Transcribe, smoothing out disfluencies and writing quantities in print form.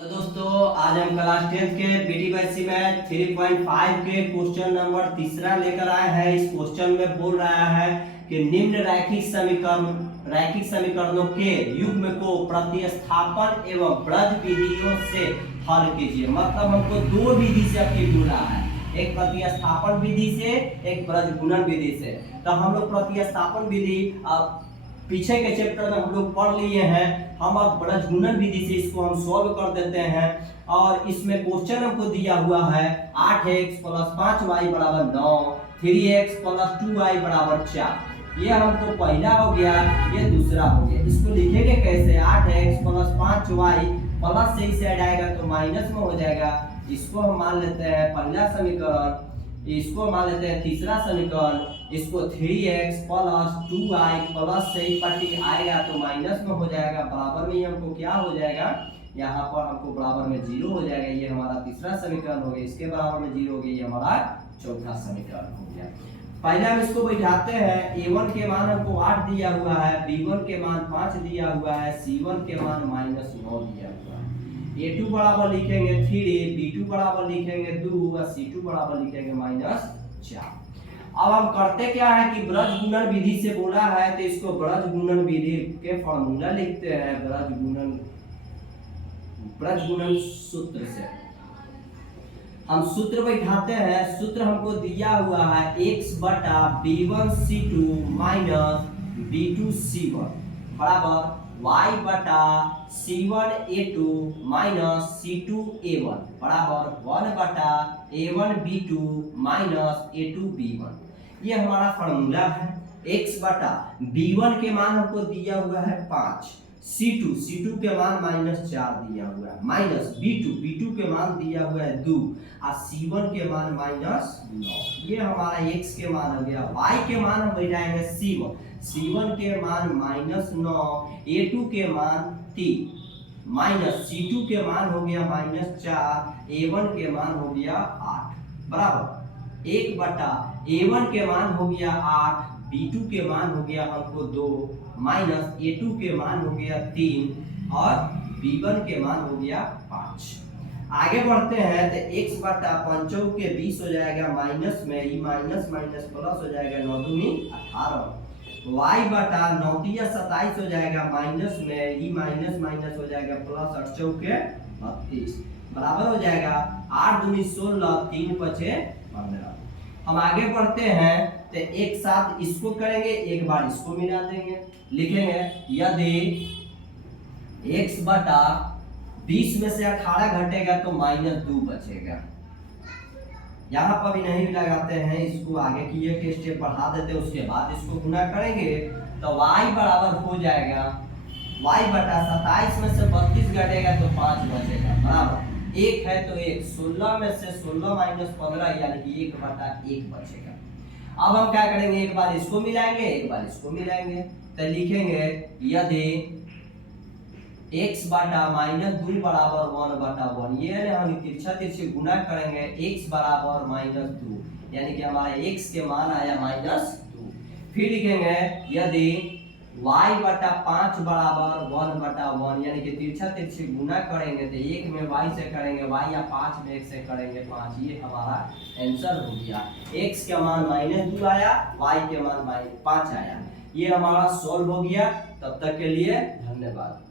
तो दोस्तों आज हम क्लास 10th के बीटी बाई सी मैथ 3.5 के क्वेश्चन नंबर तीसरा लेकर आए हैं। इस क्वेश्चन में बोल रहा है कि निम्न रैखिक समीकरणों के युग्म को प्रतिस्थापन एवं ब्रज विधियों से हल कीजिए। मतलब हमको दो विधि से आपकी मिल रहा है, एक प्रतिस्थापन विधि से, एक ब्रज गुणन विधि से। तो हम लोग प्रतिस्थापन विधि पीछे के चैप्टर में हम लोग पढ़ लिए हैं। हम अब ब्रज गुणन विधि से इसको हम सॉल्व कर देते हैं। और इसमें क्वेश्चन हमको दिया हुआ है 8x + 5y = 9, 3x + 2y = 4। ये हमको पहला हो गया, ये दूसरा हो गया। इसको लिखेंगे कैसे? 8x + 5y प्लस से इसे हटाएगा तो माइनस में हो जाएगा। इसको हम मान लेते हैं पहला समीकरण, इसको मान लेते हैं तीसरा समीकरण। इसको 3x + 2y प्लस से ही पट्टी आएगा तो माइनस में हो जाएगा। बराबर में हमको क्या हो जाएगा? यहाँ पर हमको बराबर में 0 हो जाएगा। ये हमारा तीसरा समीकरण हो गया। इसके बराबर में 0 हो गया, ये हमारा चौथा समीकरण हो गया। पहले हम इसको बैठाते हैं। a1 के मान हमको 8 दिया हुआ है, b1 के मान 5 दिया हुआ है, c1 के मान -9 दिया हुआ है। a2 बराबर लिखेंगे 3, b2 बराबर लिखेंगे 2 और c2 बराबर लिखेंगे -4। अब हम करते क्या है कि ब्रज गुणन विधि से बोला है तो इसको ब्रज गुणन विधि के फॉर्मूला लिखते हैं। ब्रज गुणन सूत्र से हम सूत्र बैठाते हैं। सूत्र हमको दिया हुआ है x बटा b1c2 - b2c1 बराबर y बटा c1a2 - c2a1 बराबर 1 बटा a1b2 - a2b1। ये हमारा फॉर्मूला है। x बटा b1 के मान हमको दिया हुआ है 5, c2 के मान -4 दिया हुआ है, माइनस b2 के मान दिया हुआ है 2 और c1 के मान -9। ये हमारा x के मान हो गया। y के मान हम बैठाएंगे c1 के मान -9, a2 के मान 3, माइनस c2 के मान हो गया -4, a1 के मान हो गया 8 बराबर 1 बटा a1 के मान हो गया 8, b2 के मान हो गया हमको 2, माइनस a2 के मान हो गया 3 और b1 के मान हो गया 5। आगे बढ़ते हैं तो x बटा 5 के 20 हो जाएगा, माइनस में ये माइनस प्लस हो जाएगा, 9 दूनी 18। y बटा 9 तिया 27 हो जाएगा, माइनस में ये माइनस हो जाएगा, प्लस 8 चौके 32 बराबर हो जाएगा 8 दूनी 16, 3 पचे 15। हम आगे बढ़ते हैं तो एक साथ इसको करेंगे, एक बार इसको मिला देंगे। लिखेंगे यदि x बटा 20 में से 18 घटेगा तो -2 बचेगा। यहाँ पर भी नहीं लगाते हैं, इसको आगे की एक स्टेप बढ़ा देते हैं, उसके बाद इसको गुना करेंगे तो y बराबर हो जाएगा y बटा 27 में से 32 घटेगा तो 5 बचेगा बराबर 1 है तो 1, 16 में से 16 - 15 यानी कि 1 बटा 1 बचेगा। अब हम क्या करेंगे? एक बार इसको मिलाएंगे, एक बार इसको मिलाएंगे। तो लिखेंगे यदि x बटा -2 बराबर 1 बटा 1, ये हम तिरछे गुना करेंगे, x बराबर -2 यानी कि हमारा x के मान आया -2। फिर लिखेंगे यदि y बटा 5 बराबर 1 बटा 1 यानी कि तिरछे गुना करेंगे तो 1 में y से करेंगे y या 5 में 1 से करेंगे 5। ये हमारा आंसर हो गया। x के मान -2 आया, y के मान 5 आया। ये हमारा सॉल्व हो गया। तब तक के लिए धन्यवाद।